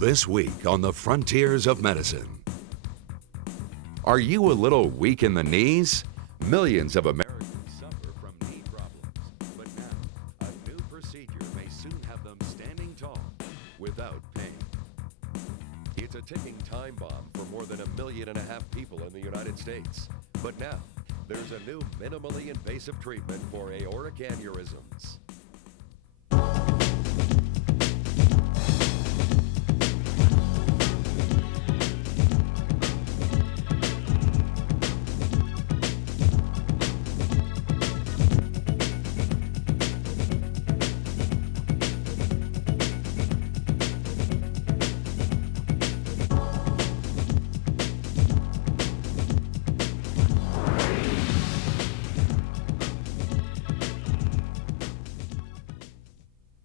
This week on the Frontiers of Medicine. Are you a little weak in the knees? Millions of Americans suffer from knee problems, but now a new procedure may soon have them standing tall without pain. It's a ticking time bomb for more than 1.5 million people in the United States. But now, there's a new minimally invasive treatment for aortic aneurysms.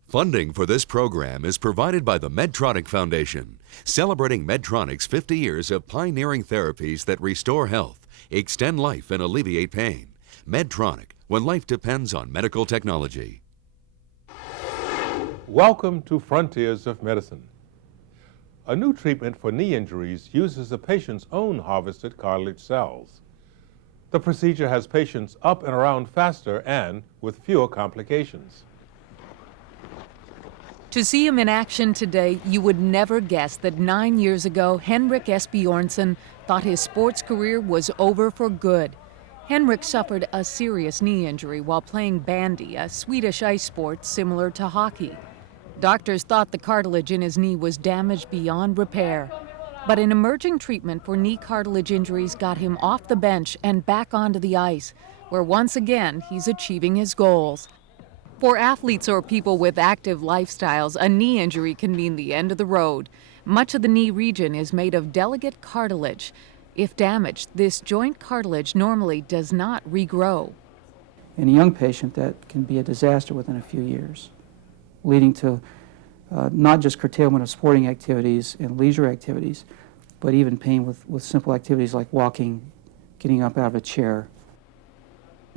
Funding for this program is provided by the Medtronic Foundation, celebrating Medtronic's 50 years of pioneering therapies that restore health, extend life, and alleviate pain. Medtronic, when life depends on medical technology. Welcome to Frontiers of Medicine. A new treatment for knee injuries uses the patient's own harvested cartilage cells. The procedure has patients up and around faster and with fewer complications. To see him in action today, you would never guess that 9 years ago, Henrik S. Bjornsson thought his sports career was over for good. Henrik suffered a serious knee injury while playing bandy, a Swedish ice sport similar to hockey. Doctors thought the cartilage in his knee was damaged beyond repair. But an emerging treatment for knee cartilage injuries got him off the bench and back onto the ice, where once again he's achieving his goals. For athletes or people with active lifestyles, a knee injury can mean the end of the road. Much of the knee region is made of delicate cartilage. If damaged, this joint cartilage normally does not regrow. In a young patient, that can be a disaster within a few years, leading to not just curtailment of sporting activities and leisure activities, but even pain with simple activities like walking, getting up out of a chair.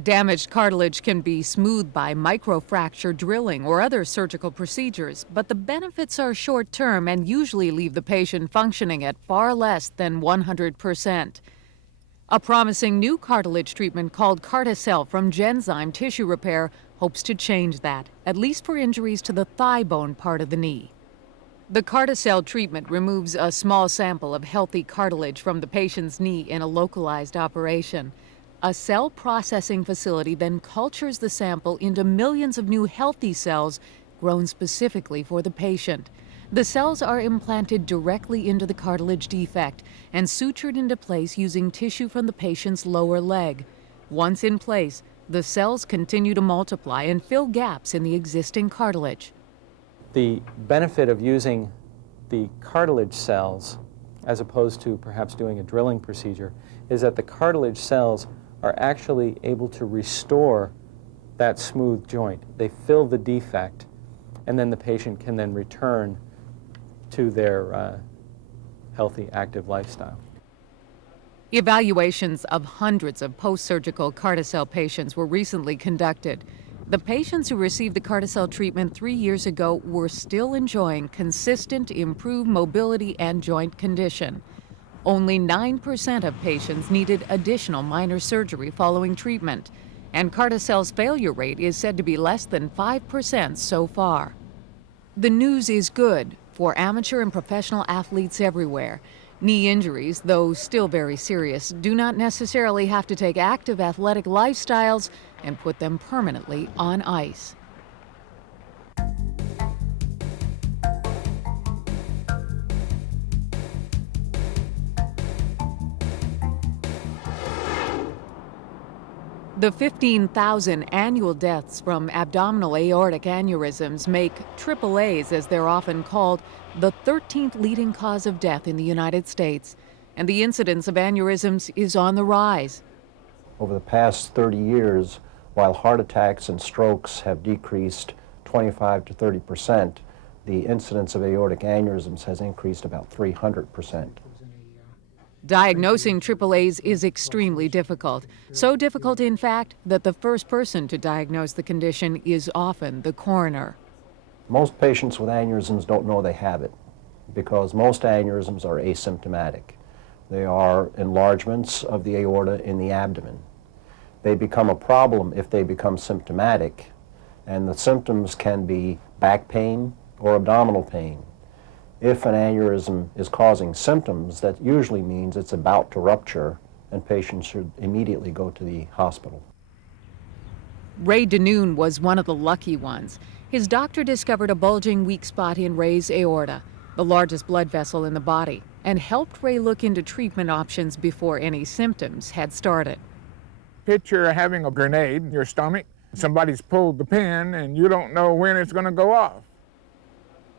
Damaged cartilage can be smoothed by microfracture drilling or other surgical procedures, but the benefits are short-term and usually leave the patient functioning at far less than 100%. A promising new cartilage treatment called Carticel from Genzyme Tissue Repair hopes to change that, at least for injuries to the thigh bone part of the knee. The Carticel treatment removes a small sample of healthy cartilage from the patient's knee in a localized operation. A cell processing facility then cultures the sample into millions of new healthy cells grown specifically for the patient. The cells are implanted directly into the cartilage defect and sutured into place using tissue from the patient's lower leg. Once in place, the cells continue to multiply and fill gaps in the existing cartilage. The benefit of using the cartilage cells, as opposed to perhaps doing a drilling procedure, is that the cartilage cells are actually able to restore that smooth joint. They fill the defect, and then the patient can then return to their healthy, active lifestyle. Evaluations of hundreds of post-surgical Carticel patients were recently conducted. The patients who received the Carticel treatment 3 years ago were still enjoying consistent, improved mobility and joint condition. Only 9% of patients needed additional minor surgery following treatment, and Carticel's failure rate is said to be less than 5% so far. The news is good for amateur and professional athletes everywhere. Knee injuries, though still very serious, do not necessarily have to take active athletic lifestyles and put them permanently on ice. The 15,000 annual deaths from abdominal aortic aneurysms make AAAs, as they're often called, the 13th leading cause of death in the United States. And the incidence of aneurysms is on the rise. Over the past 30 years, while heart attacks and strokes have decreased 25 to 30%, the incidence of aortic aneurysms has increased about 300%. Diagnosing AAAs is extremely difficult. So difficult, in fact, that the first person to diagnose the condition is often the coroner. Most patients with aneurysms don't know they have it. because most aneurysms are asymptomatic. They are enlargements of the aorta in the abdomen. They become a problem if they become symptomatic, and the symptoms can be back pain or abdominal pain. If an aneurysm is causing symptoms, that usually means it's about to rupture, and patients should immediately go to the hospital. Ray DeNoon was one of the lucky ones. His doctor discovered a bulging weak spot in Ray's aorta, the largest blood vessel in the body, and helped Ray look into treatment options before any symptoms had started. Picture having a grenade in your stomach. Somebody's pulled the pin and you don't know when it's going to go off.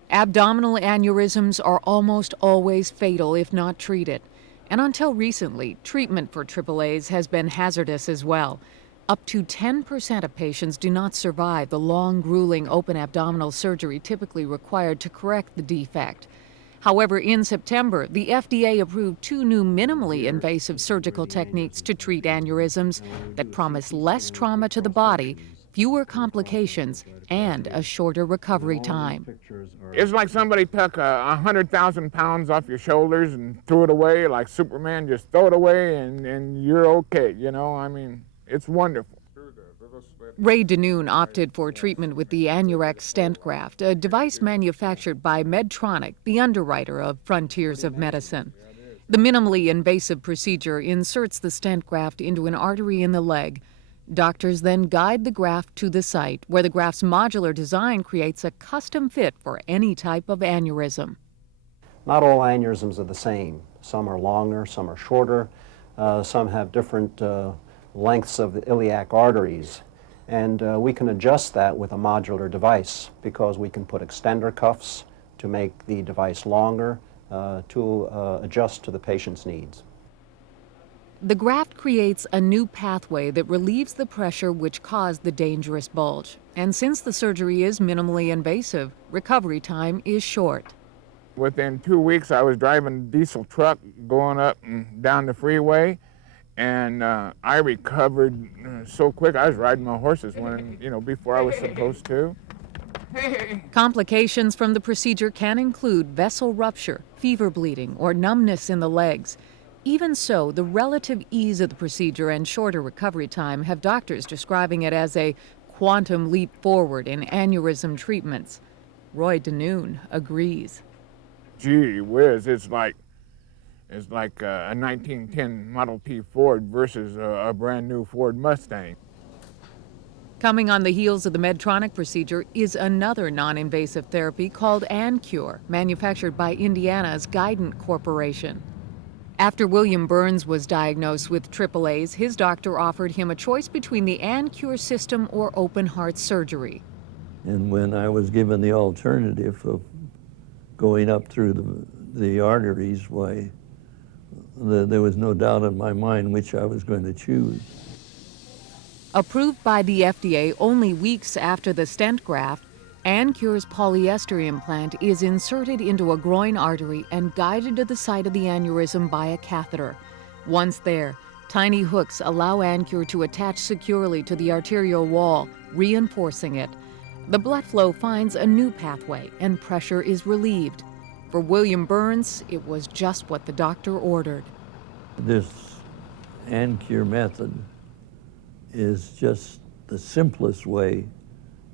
Abdominal aneurysms are almost always fatal if not treated. And until recently, treatment for AAAs has been hazardous as well. Up to 10% of patients do not survive the long, grueling open abdominal surgery typically required to correct the defect. However, in September, the FDA approved 2 new minimally invasive surgical techniques to treat aneurysms that promise less trauma to the body, fewer complications, and a shorter recovery time. It's like somebody took 100,000 pounds off your shoulders and threw it away like Superman. Just throw it away and you're okay, you know? I mean, it's wonderful. Ray DeNoon opted for treatment with the Anurex stent graft, a device manufactured by Medtronic, the underwriter of Frontiers of Medicine. The minimally invasive procedure inserts the stent graft into an artery in the leg. Doctors then guide the graft to the site, where the graft's modular design creates a custom fit for any type of aneurysm. Not all aneurysms are the same. Some are longer, some are shorter, some have different lengths of the iliac arteries. And we can adjust that with a modular device because we can put extender cuffs to make the device longer to adjust to the patient's needs. The graft creates a new pathway that relieves the pressure which caused the dangerous bulge. And since the surgery is minimally invasive, recovery time is short. Within 2 weeks, I was driving a diesel truck going up and down the freeway. And I recovered so quick. I was riding my horses before I was supposed to. Complications from the procedure can include vessel rupture, fever bleeding, or numbness in the legs. Even so, the relative ease of the procedure and shorter recovery time have doctors describing it as a quantum leap forward in aneurysm treatments. Roy DeNoon agrees. Gee whiz, it's like a 1910 Model T Ford versus a brand new Ford Mustang. Coming on the heels of the Medtronic procedure is another non-invasive therapy called AnCure, manufactured by Indiana's Guidant Corporation. After William Burns was diagnosed with AAAs, his doctor offered him a choice between the AnCure system or open heart surgery. And when I was given the alternative of going up through the arteries, why, there was no doubt in my mind which I was going to choose. Approved by the FDA only weeks after the stent graft, AnCure's polyester implant is inserted into a groin artery and guided to the site of the aneurysm by a catheter. Once there, tiny hooks allow AnCure to attach securely to the arterial wall, reinforcing it. The blood flow finds a new pathway and pressure is relieved. For William Burns, it was just what the doctor ordered. This AnCure method is just the simplest way,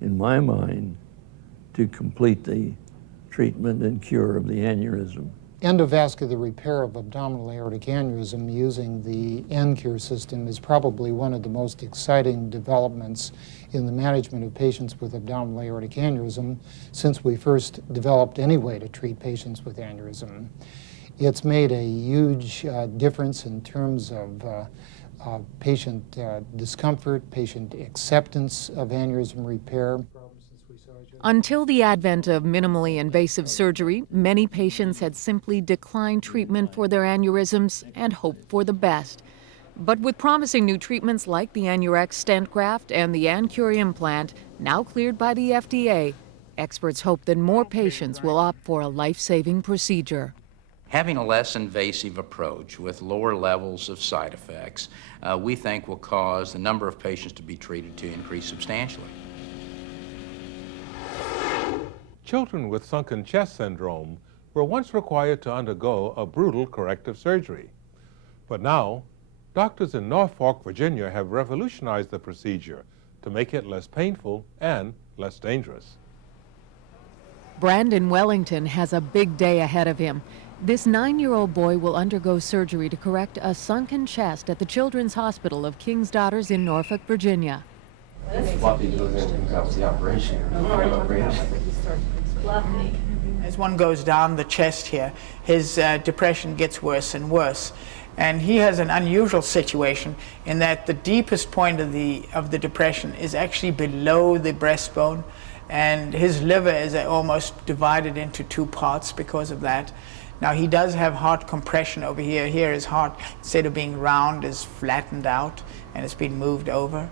in my mind, to complete the treatment and cure of the aneurysm. Endovascular repair of abdominal aortic aneurysm using the AnCure system is probably one of the most exciting developments in the management of patients with abdominal aortic aneurysm since we first developed any way to treat patients with aneurysm. It's made a huge difference in terms of patient discomfort, patient acceptance of aneurysm repair. Until the advent of minimally invasive surgery, many patients had simply declined treatment for their aneurysms and hoped for the best. But with promising new treatments like the Anurex stent graft and the AnCure implant, now cleared by the FDA, experts hope that more patients will opt for a life-saving procedure. Having a less invasive approach with lower levels of side effects, we think will cause the number of patients to be treated to increase substantially. Children with sunken chest syndrome were once required to undergo a brutal corrective surgery. But now, doctors in Norfolk, Virginia have revolutionized the procedure to make it less painful and less dangerous. Brandon Wellington has a big day ahead of him. This 9-year-old boy will undergo surgery to correct a sunken chest at the Children's Hospital of King's Daughters in Norfolk, Virginia. Fluffy doesn't that was the operation. As one goes down the chest here, his depression gets worse and worse. And he has an unusual situation in that the deepest point of the depression is actually below the breastbone, and his liver is almost divided into 2 parts because of that. Now he does have heart compression over here. Here his heart, instead of being round, is flattened out and it's been moved over.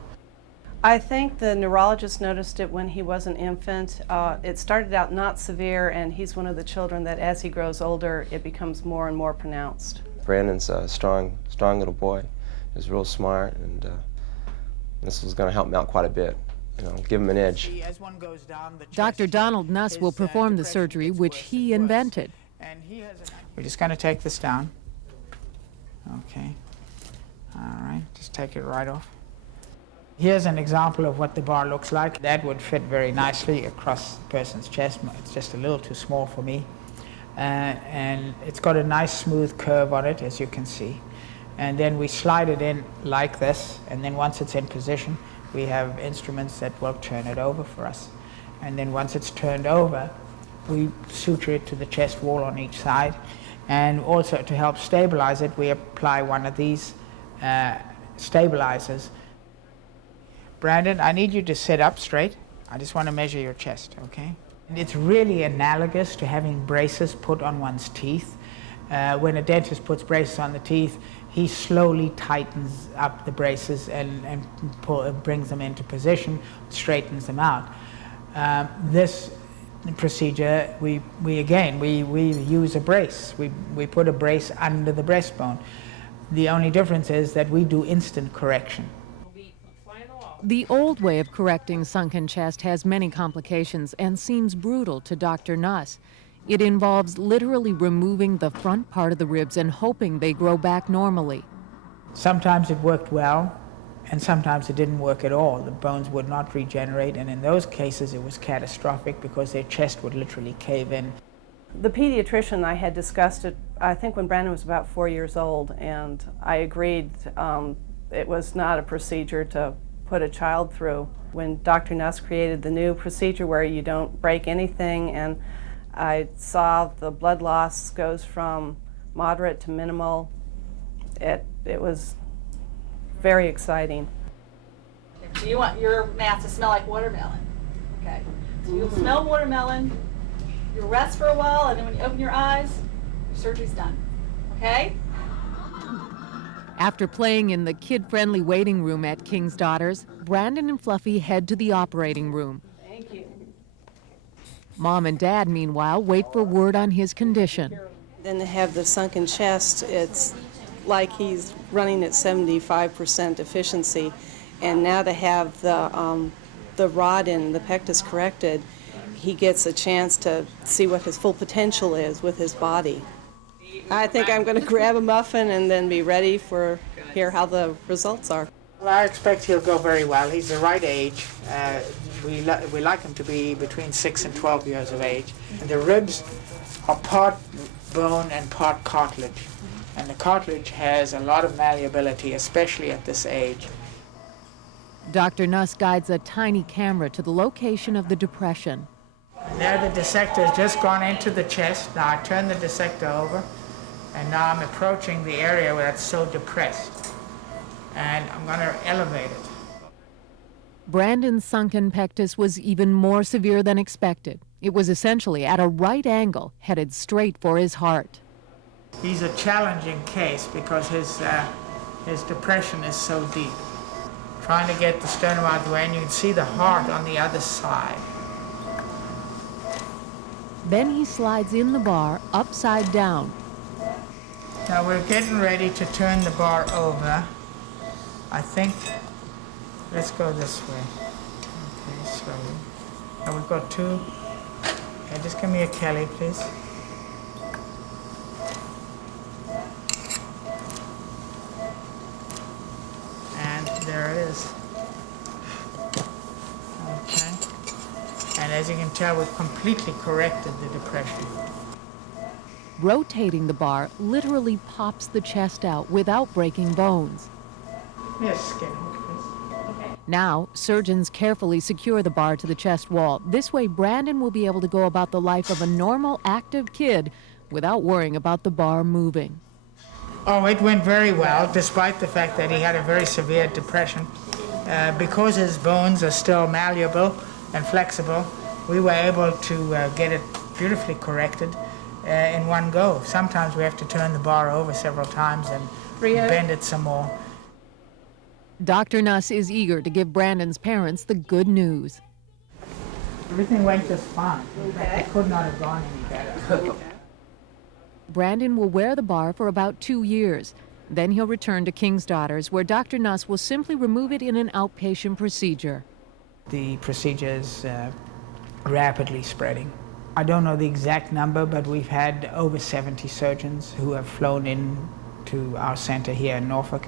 I think the neurologist noticed it when he was an infant. It started out not severe, and he's one of the children that as he grows older, it becomes more and more pronounced. Brandon's a strong little boy. He's real smart, and this is going to help him out quite a bit. You know, give him an edge. Dr. Donald Nuss will perform the surgery, which he invented. We're just going to take this down. Okay. All right, just take it right off. Here's an example of what the bar looks like. That would fit very nicely across the person's chest. It's just a little too small for me. And it's got a nice smooth curve on it, as you can see. And then we slide it in like this, and then once it's in position, we have instruments that will turn it over for us. And then once it's turned over, we suture it to the chest wall on each side. And also to help stabilize it, we apply one of these stabilizers. Brandon, I need you to sit up straight. I just want to measure your chest, okay? And it's really analogous to having braces put on one's teeth. When a dentist puts braces on the teeth, he slowly tightens up the braces and brings them into position, straightens them out. This procedure, we use a brace. We put a brace under the breastbone. The only difference is that we do instant correction. The old way of correcting sunken chest has many complications and seems brutal to Dr. Nuss. It involves literally removing the front part of the ribs and hoping they grow back normally. Sometimes it worked well, and sometimes it didn't work at all. The bones would not regenerate, and in those cases it was catastrophic because their chest would literally cave in. The pediatrician, I had discussed it, I think when Brandon was about 4 years old, and I agreed it was not a procedure to put a child through. When Dr. Nuss created the new procedure where you don't break anything, and I saw the blood loss goes from moderate to minimal, it was very exciting. So you want your mask to smell like watermelon. Okay. So you'll smell watermelon, you'll rest for a while, and then when you open your eyes, your surgery's done. Okay? After playing in the kid-friendly waiting room at King's Daughters, Brandon and Fluffy head to the operating room. Thank you. Mom and Dad, meanwhile, wait for word on his condition. Then to have the sunken chest, it's like he's running at 75% efficiency. And now to have the rod in the pectus corrected, he gets a chance to see what his full potential is with his body. I think I'm going to grab a muffin and then be ready for hear how the results are. Well, I expect he'll go very well. He's the right age. We like him to be between 6 and 12 years of age. And the ribs are part bone and part cartilage. And the cartilage has a lot of malleability, especially at this age. Dr. Nuss guides a tiny camera to the location of the depression. And there the dissector has just gone into the chest. Now I turn the dissector over, and now I'm approaching the area where it's so depressed. And I'm going to elevate it. Brandon's sunken pectus was even more severe than expected. It was essentially at a right angle, headed straight for his heart. He's a challenging case because his depression is so deep. Trying to get the sternum out of the way, and you can see the heart on the other side. Then he slides in the bar upside down. Now we're getting ready to turn the bar over. I think, let's go this way. Okay, slowly. Now we've got two. Okay, just give me a Kelly, please. is. Okay. And as you can tell, we've completely corrected the depression. Rotating the bar literally pops the chest out without breaking bones. Yes, skin hook, please. Now, surgeons carefully secure the bar to the chest wall. This way, Brandon will be able to go about the life of a normal, active kid without worrying about the bar moving. Oh, it went very well, despite the fact that he had a very severe depression. Because his bones are still malleable and flexible, we were able to get it beautifully corrected in one go. Sometimes we have to turn the bar over several times and bend it some more. Dr. Nuss is eager to give Brandon's parents the good news. Everything went just fine. It could not have gone any better. Brandon will wear the bar for about 2 years. Then he'll return to King's Daughters, where Dr. Nuss will simply remove it in an outpatient procedure. The procedure is rapidly spreading. I don't know the exact number, but we've had over 70 surgeons who have flown in to our center here in Norfolk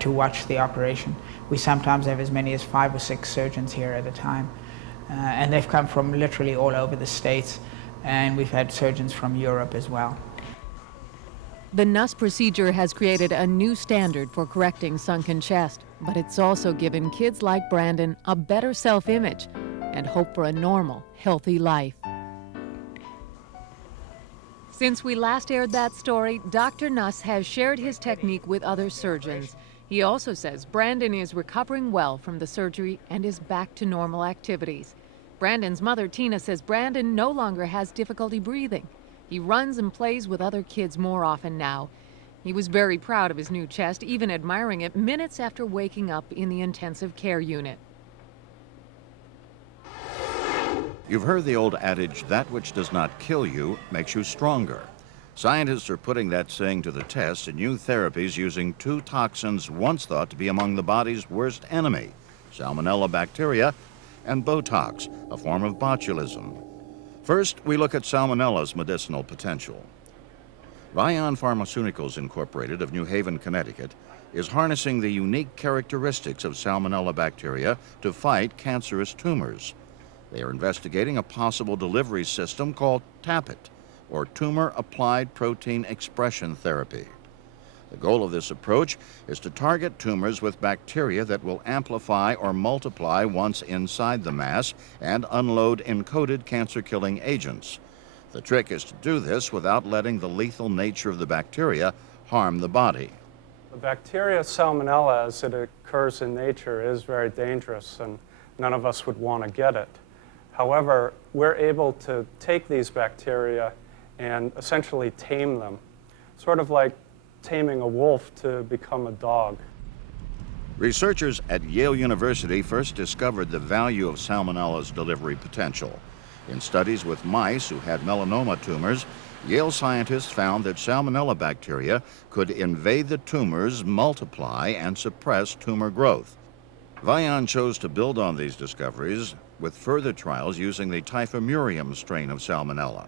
to watch the operation. We sometimes have as many as 5 or 6 surgeons here at a time. And they've come from literally all over the States, and we've had surgeons from Europe as well. The Nuss procedure has created a new standard for correcting sunken chest, but it's also given kids like Brandon a better self-image and hope for a normal, healthy life. Since we last aired that story, Dr. Nuss has shared his technique with other surgeons. He also says Brandon is recovering well from the surgery and is back to normal activities. Brandon's mother, Tina, says Brandon no longer has difficulty breathing. He runs and plays with other kids more often now. He was very proud of his new chest, even admiring it minutes after waking up in the intensive care unit. You've heard the old adage, that which does not kill you makes you stronger. Scientists are putting that saying to the test in new therapies using 2 toxins once thought to be among the body's worst enemy, Salmonella bacteria and Botox, a form of botulism. First, we look at Salmonella's medicinal potential. Vion Pharmaceuticals Incorporated of New Haven, Connecticut, is harnessing the unique characteristics of Salmonella bacteria to fight cancerous tumors. They are investigating a possible delivery system called TAPIT, or Tumor Applied Protein Expression Therapy. The goal of this approach is to target tumors with bacteria that will amplify or multiply once inside the mass and unload encoded cancer-killing agents. The trick is to do this without letting the lethal nature of the bacteria harm the body. The bacteria Salmonella, as it occurs in nature, is very dangerous, and none of us would want to get it. However, we're able to take these bacteria and essentially tame them, sort of like taming a wolf to become a dog. Researchers at Yale University first discovered the value of Salmonella's delivery potential. In studies with mice who had melanoma tumors, Yale scientists found that Salmonella bacteria could invade the tumors, multiply, and suppress tumor growth. Vion chose to build on these discoveries with further trials using the Typhimurium strain of Salmonella.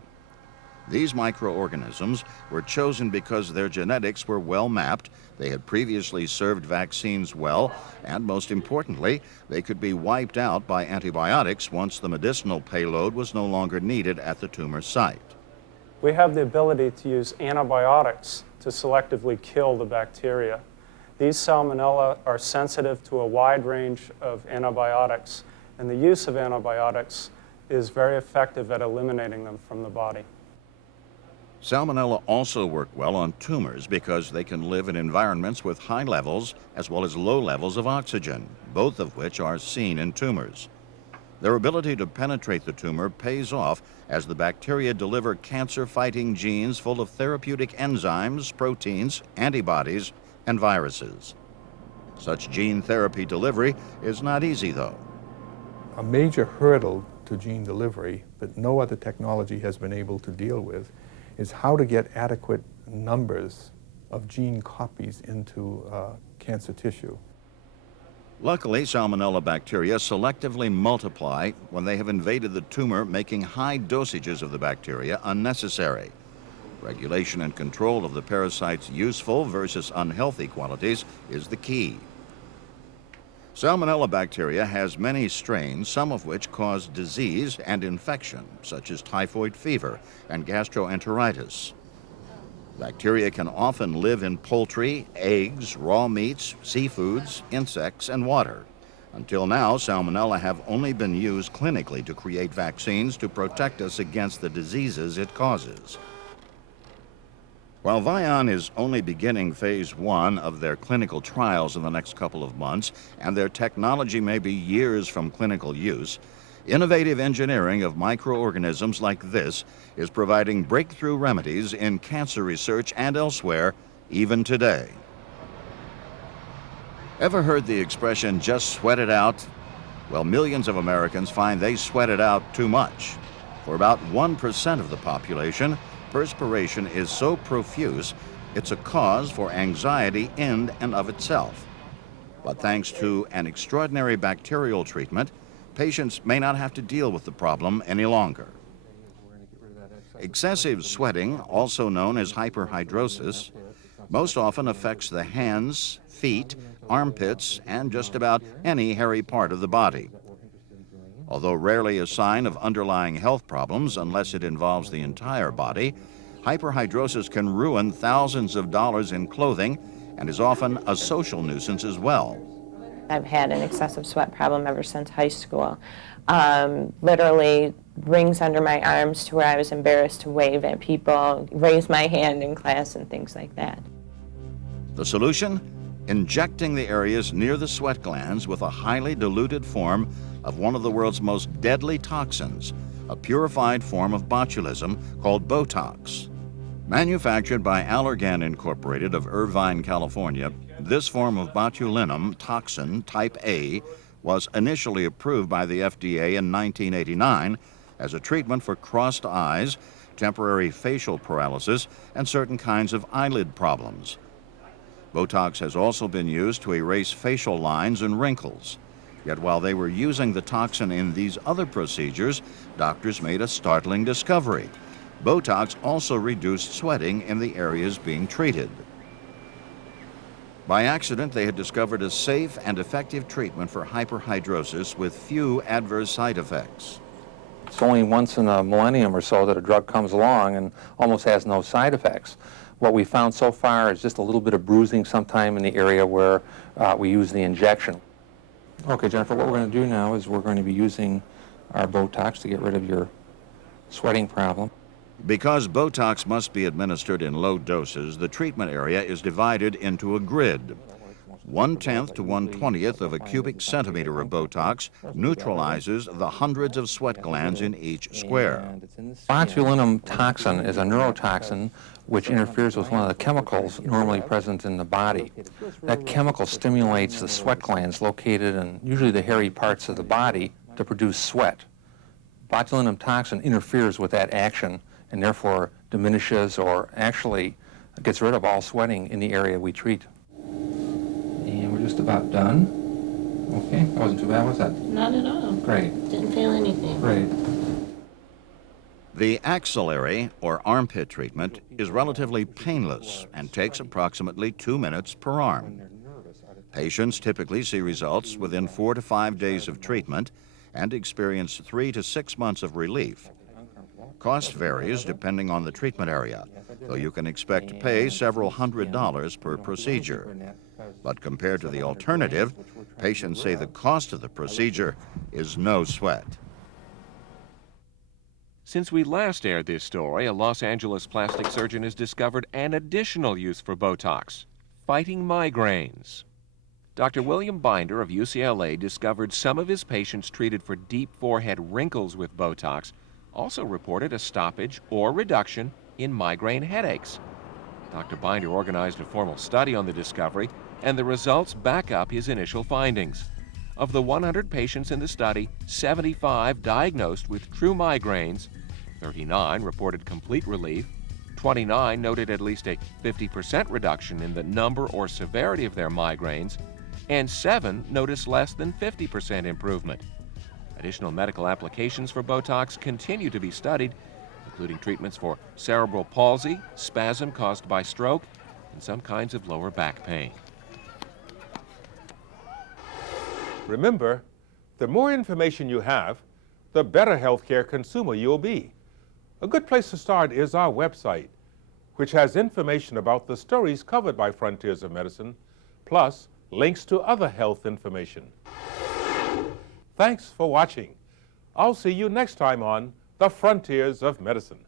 These microorganisms were chosen because their genetics were well mapped, they had previously served vaccines well, and most importantly, they could be wiped out by antibiotics once the medicinal payload was no longer needed at the tumor site. We have the ability to use antibiotics to selectively kill the bacteria. These Salmonella are sensitive to a wide range of antibiotics, and the use of antibiotics is very effective at eliminating them from the body. Salmonella also work well on tumors because they can live in environments with high levels as well as low levels of oxygen, both of which are seen in tumors. Their ability to penetrate the tumor pays off as the bacteria deliver cancer-fighting genes full of therapeutic enzymes, proteins, antibodies, and viruses. Such gene therapy delivery is not easy, though. A major hurdle to gene delivery that no other technology has been able to deal with is how to get adequate numbers of gene copies into cancer tissue. Luckily, Salmonella bacteria selectively multiply when they have invaded the tumor, making high dosages of the bacteria unnecessary. Regulation and control of the parasite's useful versus unhealthy qualities is the key. Salmonella bacteria has many strains, some of which cause disease and infection, such as typhoid fever and gastroenteritis. Bacteria can often live in poultry, eggs, raw meats, seafoods, insects, and water. Until now, Salmonella have only been used clinically to create vaccines to protect us against the diseases it causes. While Vion is only beginning phase 1 of their clinical trials in the next couple of months, and their technology may be years from clinical use, innovative engineering of microorganisms like this is providing breakthrough remedies in cancer research and elsewhere, even today. Ever heard the expression, just sweat it out? Well, millions of Americans find they sweat it out too much. For about 1% of the population, perspiration is so profuse, it's a cause for anxiety in and of itself. But thanks to an extraordinary bacterial treatment, patients may not have to deal with the problem any longer. Excessive sweating, also known as hyperhidrosis, most often affects the hands, feet, armpits, and just about any hairy part of the body. Although rarely a sign of underlying health problems unless it involves the entire body, hyperhidrosis can ruin thousands of dollars in clothing and is often a social nuisance as well. I've had an excessive sweat problem ever since high school. Literally rings under my arms to where I was embarrassed to wave at people, raise my hand in class and things like that. The solution? Injecting the areas near the sweat glands with a highly diluted form of one of the world's most deadly toxins, a purified form of botulism called Botox. Manufactured by Allergan Incorporated of Irvine, California, this form of botulinum toxin type A was initially approved by the FDA in 1989 as a treatment for crossed eyes, temporary facial paralysis, and certain kinds of eyelid problems. Botox has also been used to erase facial lines and wrinkles. Yet while they were using the toxin in these other procedures, doctors made a startling discovery. Botox also reduced sweating in the areas being treated. By accident, they had discovered a safe and effective treatment for hyperhidrosis with few adverse side effects. It's only once in a millennium or so that a drug comes along and almost has no side effects. What we found so far is just a little bit of bruising sometime in the area where we use the injection. Okay, Jennifer, what we're going to do now is we're going to be using our Botox to get rid of your sweating problem. Because Botox must be administered in low doses, the treatment area is divided into a grid. 1/10 to 1/20 of a cubic centimeter of Botox neutralizes the hundreds of sweat glands in each square. Botulinum toxin is a neurotoxin which interferes with one of the chemicals normally present in the body. That chemical stimulates the sweat glands located in usually the hairy parts of the body to produce sweat. Botulinum toxin interferes with that action and therefore diminishes or actually gets rid of all sweating in the area we treat. And we're just about done. Okay, that wasn't too bad, was that? Not at all. Great. Didn't feel anything. Great. The axillary, or armpit treatment, is relatively painless and takes approximately 2 minutes per arm. Patients typically see results within 4 to 5 days of treatment and experience 3 to 6 months of relief. Cost varies depending on the treatment area, though you can expect to pay several $100s per procedure. But compared to the alternative, patients say the cost of the procedure is no sweat. Since we last aired this story, a Los Angeles plastic surgeon has discovered an additional use for Botox: fighting migraines. Dr. William Binder of UCLA discovered some of his patients treated for deep forehead wrinkles with Botox also reported a stoppage or reduction in migraine headaches. Dr. Binder organized a formal study on the discovery, and the results back up his initial findings. Of the 100 patients in the study, 75 diagnosed with true migraines, 39 reported complete relief, 29 noted at least a 50% reduction in the number or severity of their migraines, and 7 noticed less than 50% improvement. Additional medical applications for Botox continue to be studied, including treatments for cerebral palsy, spasm caused by stroke, and some kinds of lower back pain. Remember, the more information you have, the better healthcare consumer you'll be. A good place to start is our website, which has information about the stories covered by Frontiers of Medicine, plus links to other health information. Thanks for watching. I'll see you next time on The Frontiers of Medicine.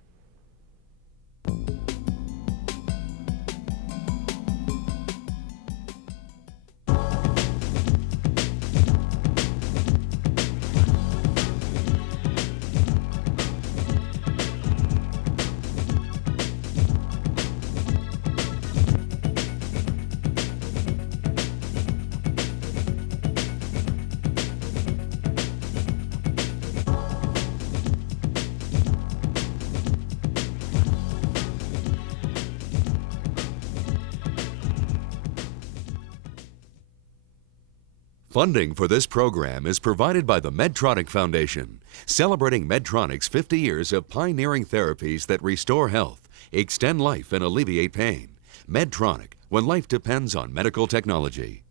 Funding for this program is provided by the Medtronic Foundation, celebrating Medtronic's 50 years of pioneering therapies that restore health, extend life, and alleviate pain. Medtronic, when life depends on medical technology.